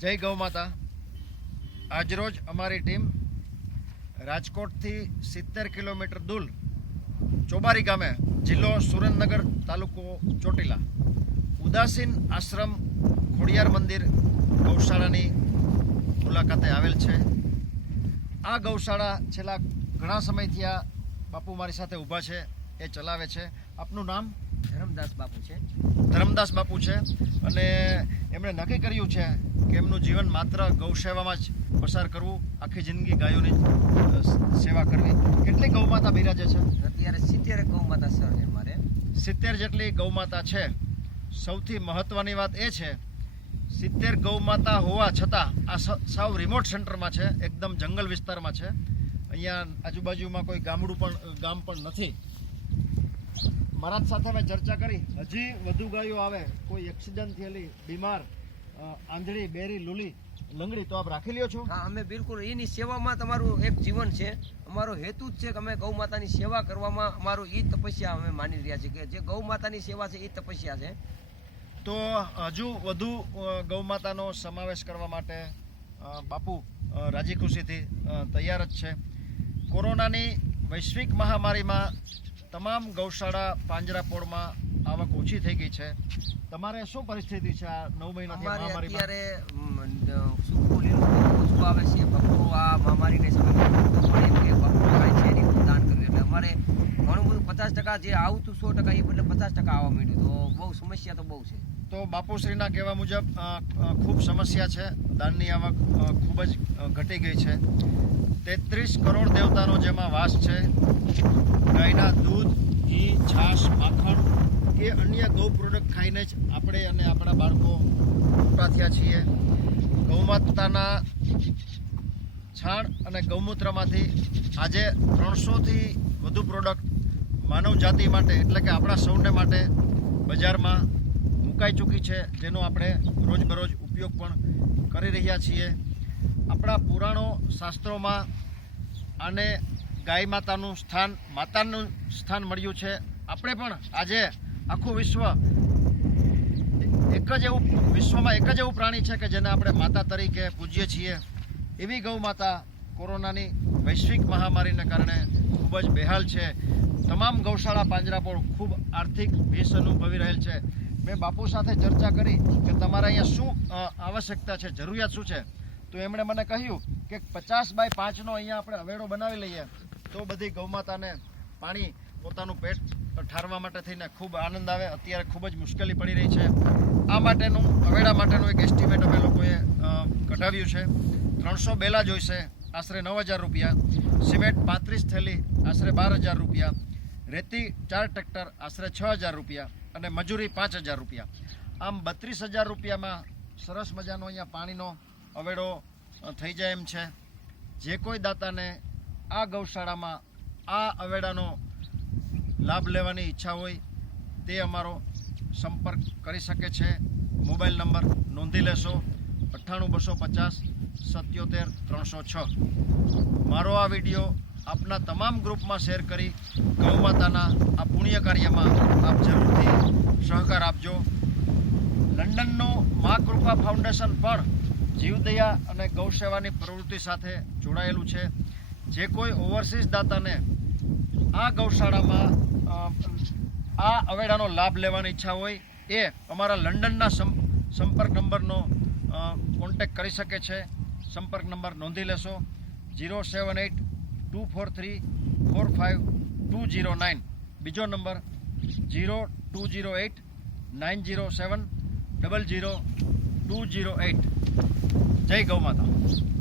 જય ગૌ માતા. આજરોજ અમારી ટીમ રાજકોટથી સિત્તેર કિલોમીટર દૂર ચોબારી ગામે જિલ્લો સુરેન્દ્રનગર તાલુકો ચોટીલા ઉદાસીન આશ્રમ ખોડિયાર મંદિર ગૌશાળાની મુલાકાતે આવેલ છે. આ ગૌશાળા છેલ્લા ઘણા સમયથી આ બાપુ મારી સાથે ઊભા છે, એ ચલાવે છે. આપનું નામ? ધરમદાસ બાપુ છે. ધરમદાસ બાપુ છે અને એમણે નક્કી કર્યું છે કે એમનું જીવન માત્ર ગૌ સેવામાં જ પસાર કરવું આખી જિંદગી ગાયોની સેવા કરવી. કેટલી ગૌમાતા બિરાજે છે? અત્યારે સિત્તેર ગૌ માતા સર છે મારે. સિત્તેર જેટલી ગૌમાતા છે. સૌથી મહત્વની વાત એ છે સિત્તેર ગૌમાતા હોવા છતાં આ સાવ રિમોટ સેન્ટરમાં છે એકદમ જંગલ વિસ્તારમાં છે. અહીંયા આજુબાજુમાં કોઈ ગામડું પણ ગામ પણ નથી. મારા સાથે મેં ચર્ચા કરી. હજી વધુ ગાયો આવે કોઈ એક્સિડન્ટ થયેલી બીમાર આંધળી બેરી લૂલી લંગડી તો આપ રાખી લ્યો છો? હા અમે બિલકુલ એની સેવામાં તમારું એક જીવન છે. અમારો હેતુ જ છે કે અમે ગૌ માતાની સેવા કરવામાં અમારું એ તપસ્યા અમે માની રહ્યા છીએ કે જે ગૌ માતાની સેવા છે એ તપસ્યા છે. તો હજુ વધુ ગૌ ગૌમાતાનો સમાવેશ કરવા માટે બાપુ રાજી ખુશીથી તૈયાર જ છે. કોરોનાની વૈશ્વિક મહામારીમાં તમામ ગૌશાળા પાંજરાપોળમાં આવક ઓછી થઈ ગઈ છે. તમારે શું પરિસ્થિતિ છે આ નવ મહિનાથી અમારે અત્યારે સૂકું લીલું ઓછું આવે છે. બકરું આ મહામારીને સમય પણ એમ કે બકરું થાય છે એની દાન કર્યું. એટલે અમારે ઘણું બધું પચાસ ટકા જે આવતું સો ટકા એ બદલે પચાસ ટકા આવવા માંડ્યું. તો બહુ સમસ્યા તો બહુ છે. તો બાપુશ્રીના કહેવા મુજબ ખૂબ સમસ્યા છે. દાનની આવક ખૂબ જ ઘટી ગઈ છે. તેત્રીસ કરોડ દેવતાનો જેમાં વાસ છે. ગાયના દૂધ છાશ, માખણ કે અન્ય ગૌ પ્રોડક્ટ ખાઈને જ આપણે અને આપણા બાળકો મોટા થયા છીએ. ગૌમાતાના છાણ અને ગૌમૂત્રમાંથી આજે ત્રણસોથી વધુ પ્રોડક્ટ માનવ જાતિ માટે એટલે કે આપણા સૌને માટે બજારમાં મુકાઈ ચૂકી છે, જેનો આપણે રોજબરોજ ઉપયોગ પણ કરી રહ્યા છીએ. આપણા પુરાણો, શાસ્ત્રોમાં આને ગાય માતાનું સ્થાન માતાનું સ્થાન મળ્યું છે. આપણે પણ આજે આખું વિશ્વ એક જ એવું વિશ્વમાં એક જ એવું પ્રાણી છે કે જેને આપણે માતા તરીકે પૂજીએ છીએ. એવી ગૌ માતા કોરોનાની વૈશ્વિક મહામારીને કારણે ખૂબ જ બેહાલ છે. તમામ ગૌશાળા પાંજરાપોળ ખૂબ આર્થિક ભેસ અનુભવી રહેલ છે. મેં બાપુ સાથે ચર્ચા કરી કે તમારે અહીંયા શું આવશ્યકતા છે, જરૂરિયાત શું છે? તો એમણે મને કહ્યું કે પચાસ બાય પાંચનો અહીંયા આપણે અવેડો બનાવી લઈએ. તો બધી ગૌમાતાને પાણી પોતાનું પેટ ઠારવા માટે થઈને ખૂબ આનંદ આવે. અત્યારે ખૂબ જ મુશ્કેલી પડી રહી છે. આ માટેનું, અવેડા માટેનું એક એસ્ટિમેટ અમે લોકોએ કઢાવ્યું છે. ત્રણસો બેલા જોઈશે, આશરે નવ હજાર રૂપિયા. સિમેન્ટ પાંત્રીસ થેલી, આશરે બાર હજાર રૂપિયા. રેતી ચાર ટ્રેક્ટર, આશરે છ હજાર રૂપિયા. અને મજૂરી પાંચ હજાર રૂપિયા. આમ બત્રીસ હજાર રૂપિયામાં સરસ મજાનો અહીંયા પાણીનો અવેડો થઈ જાય એમ છે. જે કોઈ દાતાને આ ગૌશાળામાં આ અવેડાનો લાભ લેવાની ઈચ્છા હોય તે અમારો સંપર્ક કરી શકે છે. મોબાઈલ નંબર નોંધી લેશો. અઠ્ઠાણું બસો પચાસ સત્યોતેર ત્રણસો છ. મારો આ વીડિયો આપના તમામ ગ્રુપમાં શેર કરી ગૌમાતાના આ પુણ્ય કાર્યમાં આપ જરૂરથી સહકાર આપજો. લંડનનું મા કૃપા ફાઉન્ડેશન પણ જીવદયા અને ગૌસેવાની પ્રવૃત્તિ સાથે જોડાયેલું છે. જે કોઈ ઓવરસીઝ દાતાને આ ગૌશાળામાં આ અવેડાનો લાભ લેવાની ઈચ્છા હોય એ અમારા લંડનના સંપર્ક નંબરનો કોન્ટેક કરી શકે છે. સંપર્ક નંબર નોંધી લેશો. Zero seven eight two four three four five two zero nine બીજો number zero two zero eight nine zero seven double zero two zero eight. જય ગૌ માતા.